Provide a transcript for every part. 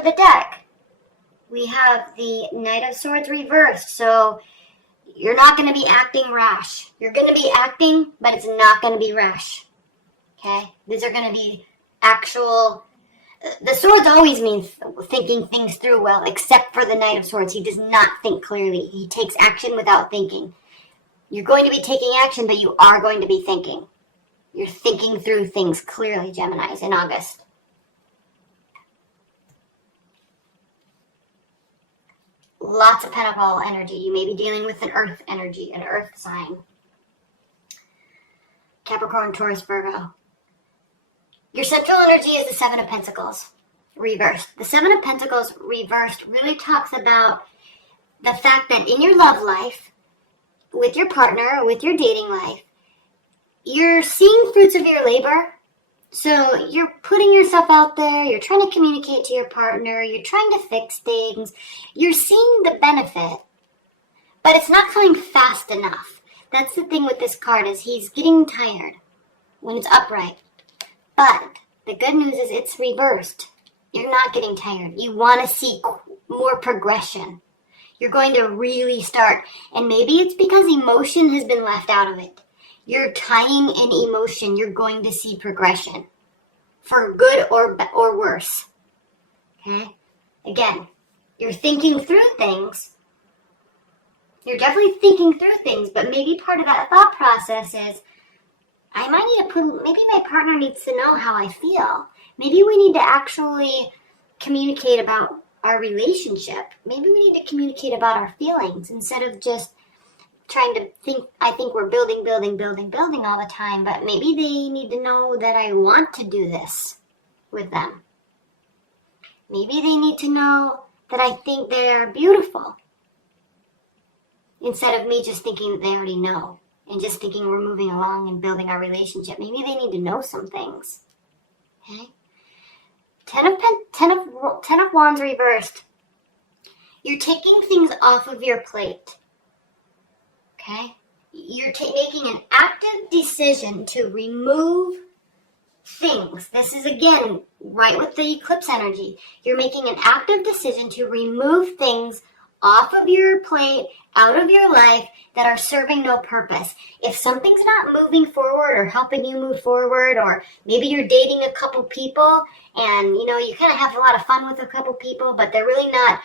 of the deck, we have the Knight of Swords reversed. So you're not going to be acting rash. You're going to be acting, but it's not going to be rash. Okay? These are going to be actual... The swords always mean thinking things through well, except for the Knight of Swords. He does not think clearly. He takes action without thinking. You're going to be taking action, but you are going to be thinking. You're thinking through things clearly, Geminis, in August. Lots of Pentacle energy. You may be dealing with an Earth energy, an Earth sign. Capricorn, Taurus, Virgo. Your central energy is the Seven of Pentacles, reversed. The Seven of Pentacles reversed really talks about the fact that in your love life, with your partner, with your dating life, you're seeing fruits of your labor. So you're putting yourself out there, you're trying to communicate to your partner, you're trying to fix things, you're seeing the benefit, but it's not coming fast enough. That's the thing with this card, is he's getting tired when it's upright. But the good news is it's reversed. You're not getting tired. You want to see more progression. You're going to really start, and maybe it's because emotion has been left out of it. You're tying in emotion. You're going to see progression, for good or worse. Okay? Again, you're thinking through things. You're definitely thinking through things, but maybe part of that thought process is, I might need to put, maybe my partner needs to know how I feel. Maybe we need to actually communicate about our relationship. Maybe we need to communicate about our feelings instead of just trying to think. I think we're building all the time, but maybe they need to know that I want to do this with them. Maybe they need to know that I think they're beautiful, instead of me just thinking that they already know and just thinking we're moving along and building our relationship. Maybe they need to know some things. Okay? Ten of Wands reversed. You're taking things off of your plate. Okay? You're making an active decision to remove things. This is, again, right with the eclipse energy. You're making an active decision to remove things off of your plate, out of your life, that are serving no purpose. If something's not moving forward or helping you move forward, or maybe you're dating a couple people and, you kind of have a lot of fun with a couple people, but they're really not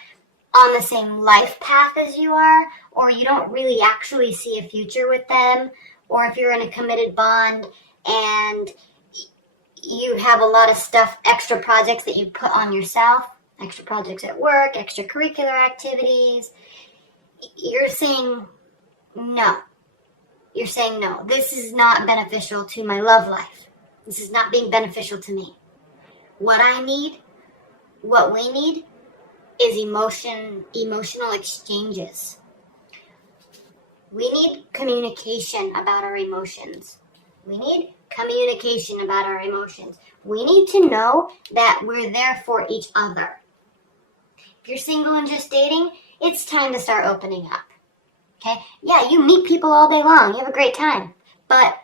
on the same life path as you are, or you don't really actually see a future with them, or if you're in a committed bond and you have a lot of stuff, extra projects that you put on yourself, extra projects at work, extracurricular activities, you're saying no. You're saying no. This is not beneficial to my love life. This is not being beneficial to me. What I need, what we need, is emotional exchanges. We need communication about our emotions. We need communication about our emotions. We need to know that we're there for each other. If you're single and just dating, it's time to start opening up. Okay? Yeah, you meet people all day long. You have a great time. But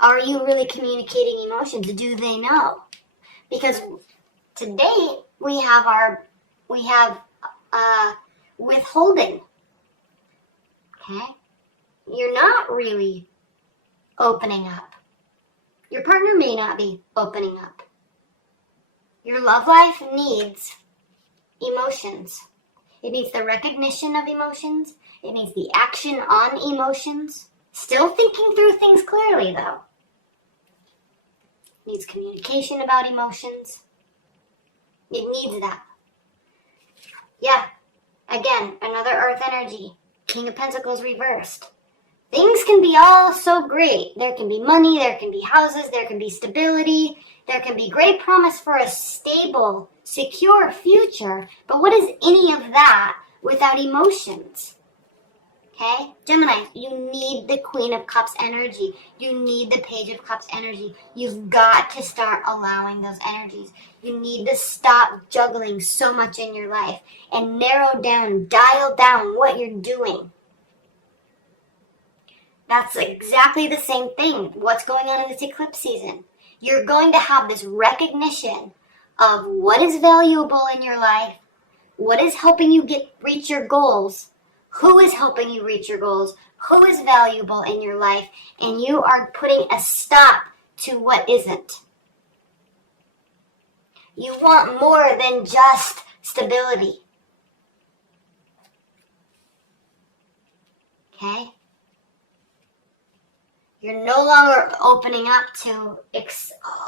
are you really communicating emotions? Do they know? Because today we have withholding. Okay? You're not really opening up. Your partner may not be opening up. Your love life needs emotions. It needs the recognition of emotions. It needs the action on emotions. Still thinking through things clearly, though. It needs communication about emotions. It needs that. Yeah. Again, another Earth energy. King of Pentacles reversed. Things can be all so great. There can be money, there can be houses, there can be stability, there can be great promise for a stable, secure future. But what is any of that without emotions? Okay? Gemini, you need the Queen of Cups energy. You need the Page of Cups energy. You've got to start allowing those energies. You need to stop juggling so much in your life and narrow down, dial down what you're doing. That's exactly the same thing. What's going on in this eclipse season? You're going to have this recognition of what is valuable in your life, what is helping you reach your goals, who is helping you reach your goals, who is valuable in your life, and you are putting a stop to what isn't. You want more than just stability. Okay? You're no longer opening up to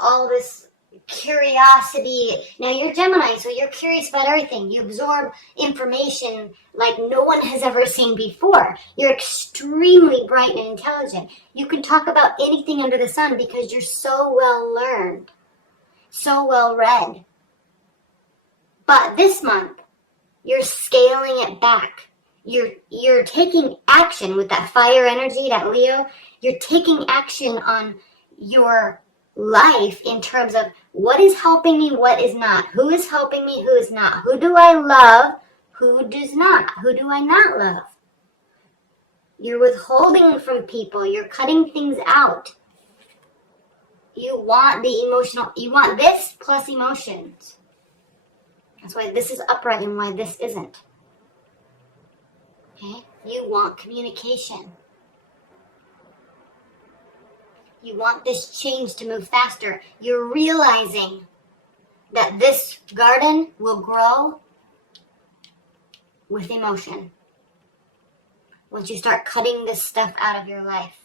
all this curiosity. Now you're Gemini, so you're curious about everything. You absorb information like no one has ever seen before. You're extremely bright and intelligent. You can talk about anything under the sun because you're so well learned, so well read. But this month, you're scaling it back. You're taking action with that fire energy, that Leo. You're taking action on your life in terms of what is helping me, what is not. Who is helping me, who is not. Who do I love, who does not. Who do I not love? You're withholding from people. You're cutting things out. You want you want this plus emotions. That's why this is upright and why this isn't. Okay? You want communication. You want this change to move faster. You're realizing that this garden will grow with emotion once you start cutting this stuff out of your life.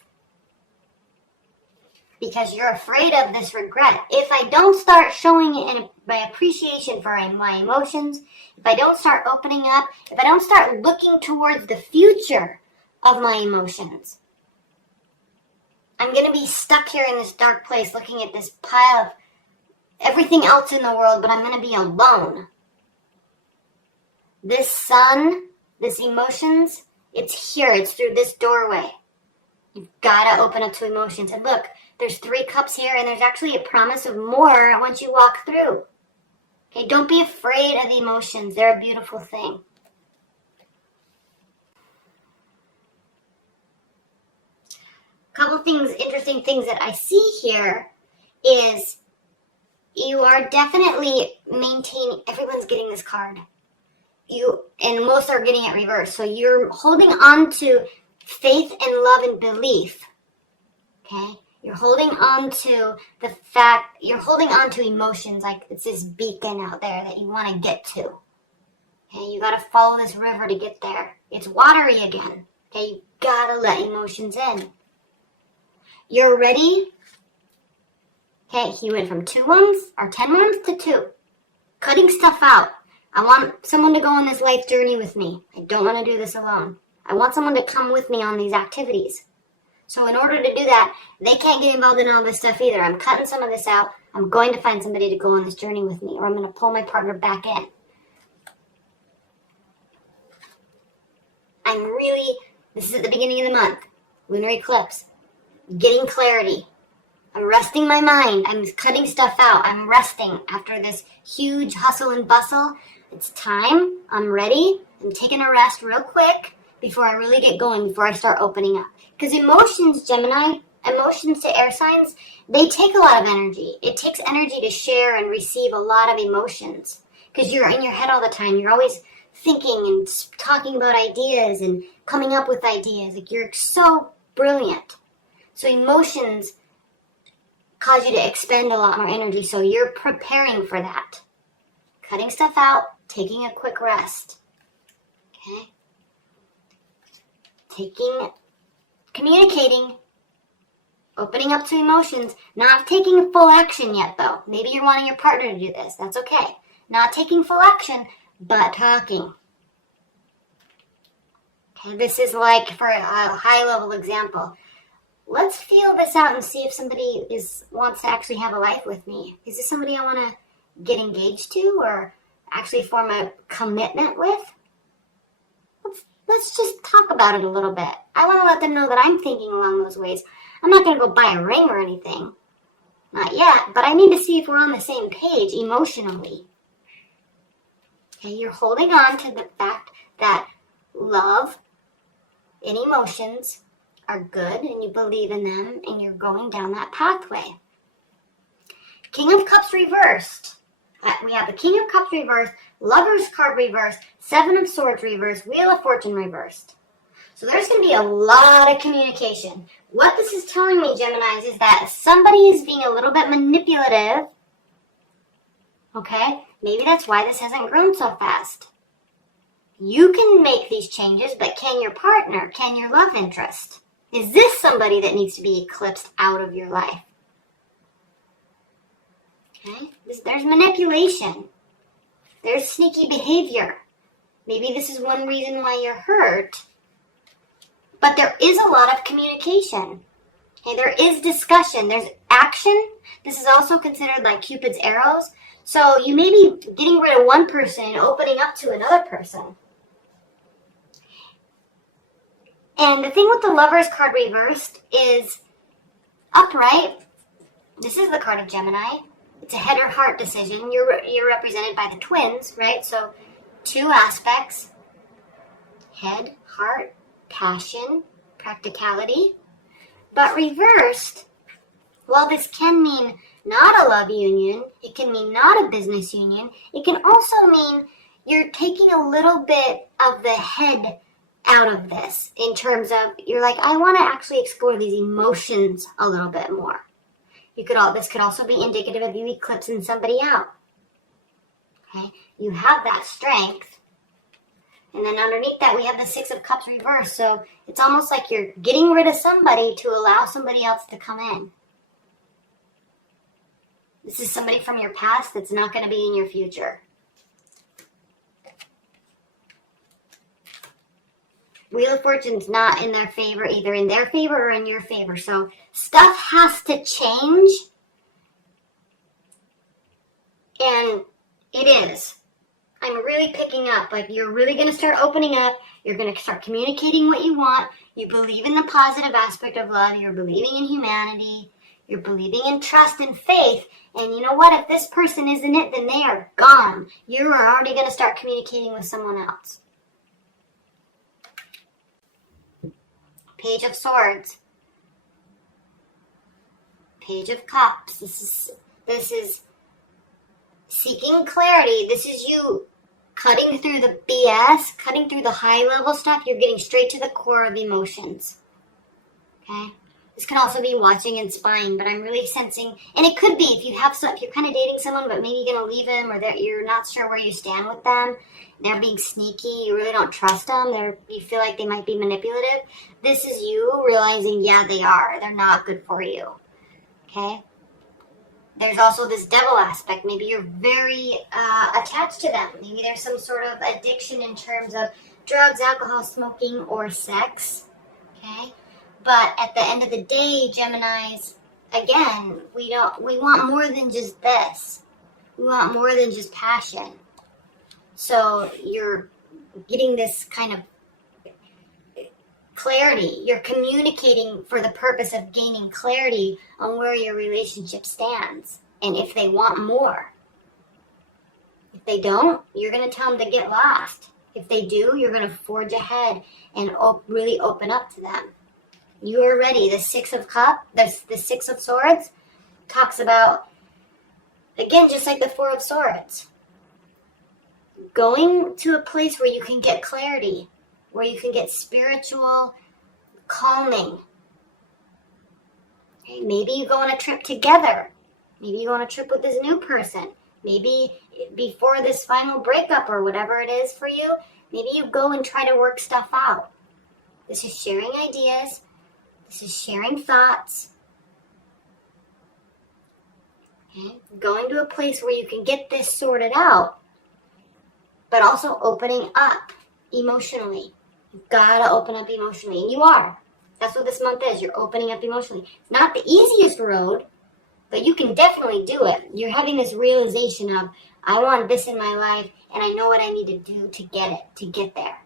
Because you're afraid of this regret. If I don't start showing my appreciation for my emotions, if I don't start opening up, if I don't start looking towards the future of my emotions, I'm going to be stuck here in this dark place looking at this pile of everything else in the world, but I'm going to be alone. This sun, this emotions, it's here. It's through this doorway. You've got to open up to emotions. And look, there's 3 cups here, and there's actually a promise of more once you walk through. Okay, don't be afraid of the emotions. They're a beautiful thing. Couple things, interesting things that I see here is you are definitely maintaining, everyone's getting this card. And most are getting it reversed. So you're holding on to faith and love and belief. Okay? You're holding on to the fact, you're holding on to emotions like it's this beacon out there that you want to get to. Okay? You got to follow this river to get there. It's watery again. Okay? You got to let emotions in. You're ready. Okay, he went from 2 months or 10 months to 2. Cutting stuff out. I want someone to go on this life journey with me. I don't want to do this alone. I want someone to come with me on these activities. So in order to do that, they can't get involved in all this stuff either. I'm cutting some of this out. I'm going to find somebody to go on this journey with me, or I'm going to pull my partner back in. This is at the beginning of the month, lunar eclipse. Getting clarity. I'm resting my mind. I'm cutting stuff out. I'm resting after this huge hustle and bustle. It's time. I'm ready. I'm taking a rest real quick before I really get going, before I start opening up. Because emotions, Gemini, emotions to air signs, they take a lot of energy. It takes energy to share and receive a lot of emotions. Because you're in your head all the time. You're always thinking and talking about ideas and coming up with ideas. Like, you're so brilliant. So emotions cause you to expend a lot more energy, so you're preparing for that. Cutting stuff out, taking a quick rest. Okay? Communicating, opening up to emotions, not taking full action yet though. Maybe you're wanting your partner to do this, that's okay. Not taking full action, but talking. Okay, this is like, for a high level example, let's feel this out and see if somebody wants to actually have a life with me. Is this somebody I want to get engaged to or actually form a commitment with? Let's just talk about it a little bit. I want to let them know that I'm thinking along those ways. I'm not going to go buy a ring or anything. Not yet, but I need to see if we're on the same page emotionally. Okay, you're holding on to the fact that love and emotions are good and you believe in them and you're going down that pathway. King of Cups reversed. We have the King of Cups reversed, Lover's card reversed, Seven of Swords reversed, Wheel of Fortune reversed. So there's going to be a lot of communication. What this is telling me, Geminis, is that somebody is being a little bit manipulative. Okay? Maybe that's why this hasn't grown so fast. You can make these changes, but can your partner, can your love interest? Is this somebody that needs to be eclipsed out of your life? Okay? There's manipulation. There's sneaky behavior. Maybe this is one reason why you're hurt. But there is a lot of communication. Okay? There is discussion. There's action. This is also considered like Cupid's arrows. So you may be getting rid of one person and opening up to another person. And the thing with the Lover's card reversed is upright. This is the card of Gemini. It's a head or heart decision. You're represented by the twins, right? So two aspects. Head, heart, passion, practicality. But reversed, while this can mean not a love union, it can mean not a business union, it can also mean you're taking a little bit of the head out of this in terms of, you're like, I want to actually explore these emotions a little bit more. This could also be indicative of you eclipsing somebody out. Okay? You have that strength. And then underneath that, we have the Six of Cups reversed. So it's almost like you're getting rid of somebody to allow somebody else to come in. This is somebody from your past that's not going to be in your future. Wheel of Fortune's not in their favor, either in their favor or in your favor. So stuff has to change. And it is. I'm really picking up. Like, you're really going to start opening up. You're going to start communicating what you want. You believe in the positive aspect of love. You're believing in humanity. You're believing in trust and faith. And you know what? If this person isn't it, then they are gone. You are already going to start communicating with someone else. Page of Swords. Page of Cups. This is seeking clarity. This is you cutting through the BS, cutting through the high level stuff. You're getting straight to the core of emotions. Okay? This can also be watching and spying, but I'm really sensing, and it could be if you're kind of dating someone, but maybe you're going to leave them, or that you're not sure where you stand with them. They're being sneaky. You really don't trust them. You feel like they might be manipulative. This is you realizing, yeah, they are. They're not good for you. Okay? There's also this devil aspect. Maybe you're very attached to them. Maybe there's some sort of addiction in terms of drugs, alcohol, smoking, or sex. Okay? But at the end of the day, Geminis, again, we want more than just this. We want more than just passion. So you're getting this kind of clarity. You're communicating for the purpose of gaining clarity on where your relationship stands and if they want more. If they don't, you're going to tell them to get lost. If they do, you're going to forge ahead and really open up to them. You are ready. The Six of Cups, the Six of Swords talks about, again, just like the Four of Swords, going to a place where you can get clarity, where you can get spiritual calming. Okay, maybe you go on a trip together. Maybe you go on a trip with this new person. Maybe before this final breakup or whatever it is for you, maybe you go and try to work stuff out. This is sharing ideas. This is sharing thoughts. Okay? Going to a place where you can get this sorted out, but also opening up emotionally. You've got to open up emotionally. And you are. That's what this month is. You're opening up emotionally. It's not the easiest road, but you can definitely do it. You're having this realization of, I want this in my life, and I know what I need to do to get it, to get there.